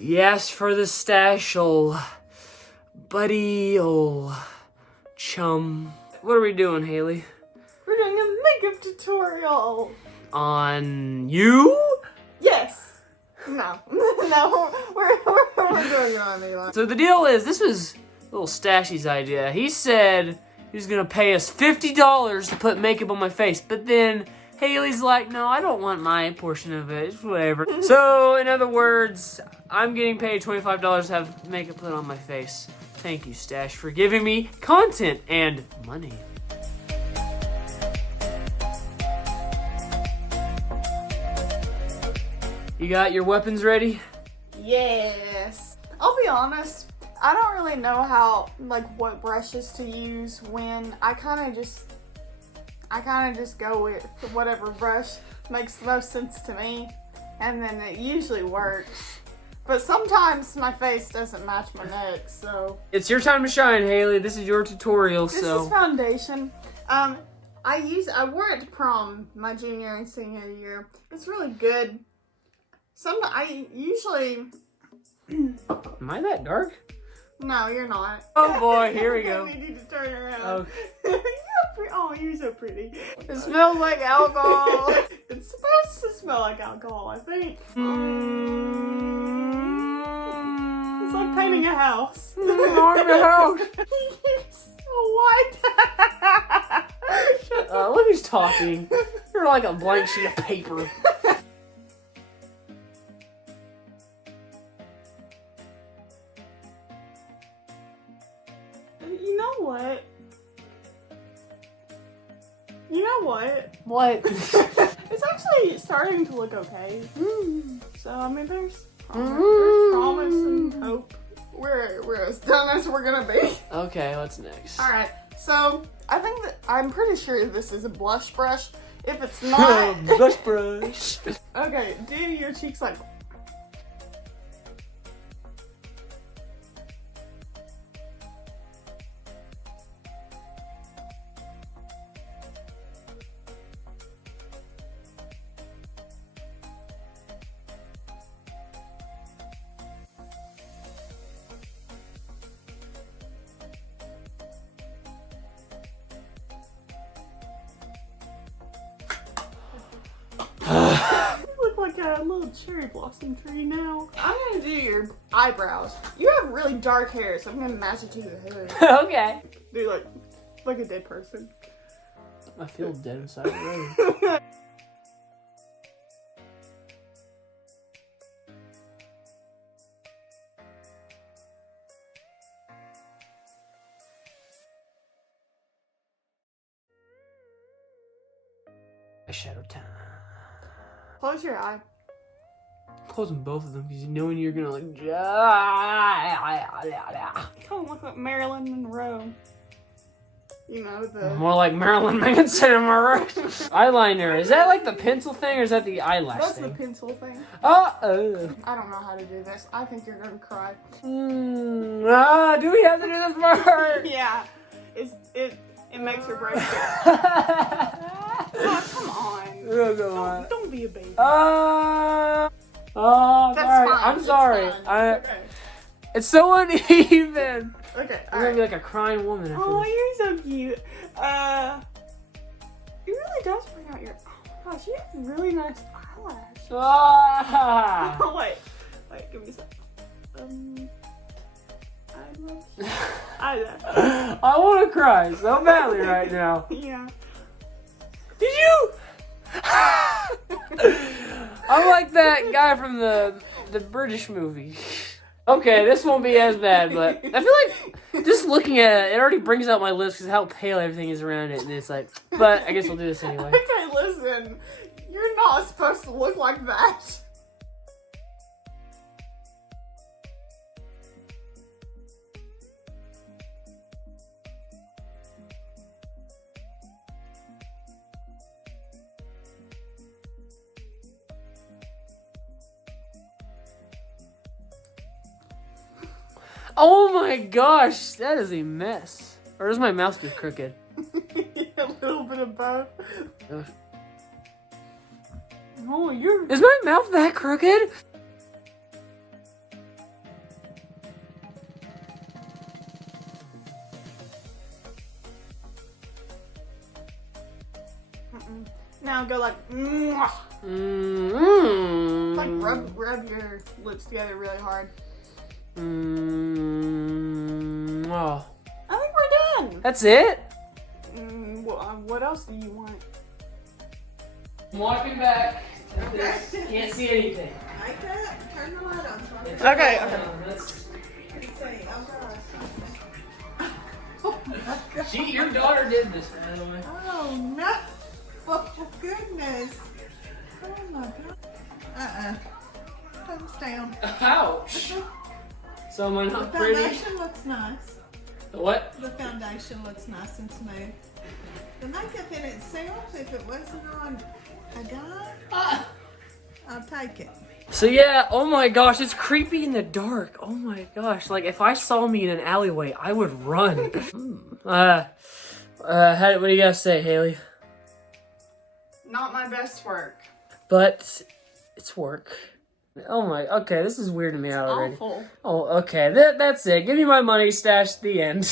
Yes, for the stash, ol' buddy, ol' chum. What are we doing, Haley? We're doing a makeup tutorial. On you? Yes. No. No, we're doing it on Elon. So the deal is, this was little Stache's idea. He said he was gonna pay us $50 to put makeup on my face, but then Haley's like, no, I don't want my portion of it, it's whatever. So, in other words, I'm getting paid $25 to have makeup put on my face. Thank you, Stache, for giving me content and money. You got your weapons ready? Yes. I'll be honest, I don't really know what brushes to use when I kind of just go with whatever brush makes the most sense to me, and then it usually works. But sometimes my face doesn't match my neck, so. It's your time to shine, Haley. This is your tutorial, This so. is foundation. I wore it to prom my junior and senior year. It's really good. I usually. Am I that dark? No, you're not. Oh boy, here we go. We need to turn around. Okay. Oh, you're so pretty. It smells like alcohol. It's supposed to smell like alcohol, I think. It's like painting a house. On the house. You're so white. Look who's talking. You're like a blank sheet of paper. You know what? You know what? What? It's actually starting to look okay. So, I mean, there's promise and hope. We're as done as we're gonna be. Okay, what's next? Alright, so I'm pretty sure this is a blush brush. If it's not, Blush brush. okay, do your cheeks like. You look like a little cherry blossom tree now. I'm gonna do your eyebrows. You have really dark hair, so I'm gonna match it to your hair. Okay. Do like a dead person. I feel dead inside already. Shadow time. Close your eye. Closing both of them because you know when you're gonna like. You kind of look like Marilyn Monroe. You know, the. More like Marilyn Manson in my right. Eyeliner. Is that like the pencil thing or is that the eyelash That's thing? the pencil thing. Uh-oh. I don't know how to do this. I think you're gonna cry. Do we have to do this part? Yeah. It makes or breaks it. Oh, come on. Oh, come on. Don't be a baby. Oh, That's sorry. fine. I'm It's sorry. fine. It's okay. It's so uneven. Okay, I'm gonna be like a crying woman after Oh, this. you're so cute. It really does bring out your. Oh my gosh, you have really nice eyelash. Ah. Oh, wait, give me some. Eyelash. I want to cry so badly right now. Yeah. Did you? I'm like that guy from the British movie. Okay, this won't be as bad, but I feel like just looking at it, it already brings out my lips because how pale everything is around it, and it's like, but I guess we'll do this anyway. Okay, listen. You're not supposed to look like that. Oh my gosh, that is a mess. Or is my mouth just crooked? A little bit of both. Ugh. Oh, you're. Is my mouth that crooked? Now go like, mwah. Mm-hmm. Like rub your lips together really hard. Oh. I think we're done. That's it? What else do you want? I'm walking back. Can't see anything. Like that? Turn the light on. Okay. Let's see. Oh gosh. Your daughter did this, by the way. Oh no. Oh goodness. Oh my god. Thumbs down. Ouch. So am I The not pretty? foundation looks nice. The what? The foundation looks nice and smooth. The makeup in itself, if it wasn't on a guy, I'll take it. So yeah, oh my gosh, it's creepy in the dark. Oh my gosh, like if I saw me in an alleyway, I would run. What do you guys say, Haley? Not my best work. But it's work. Oh my, okay, this is weirding me out already. Awful. Oh, okay, that's it. Give me my money, Stache, the end.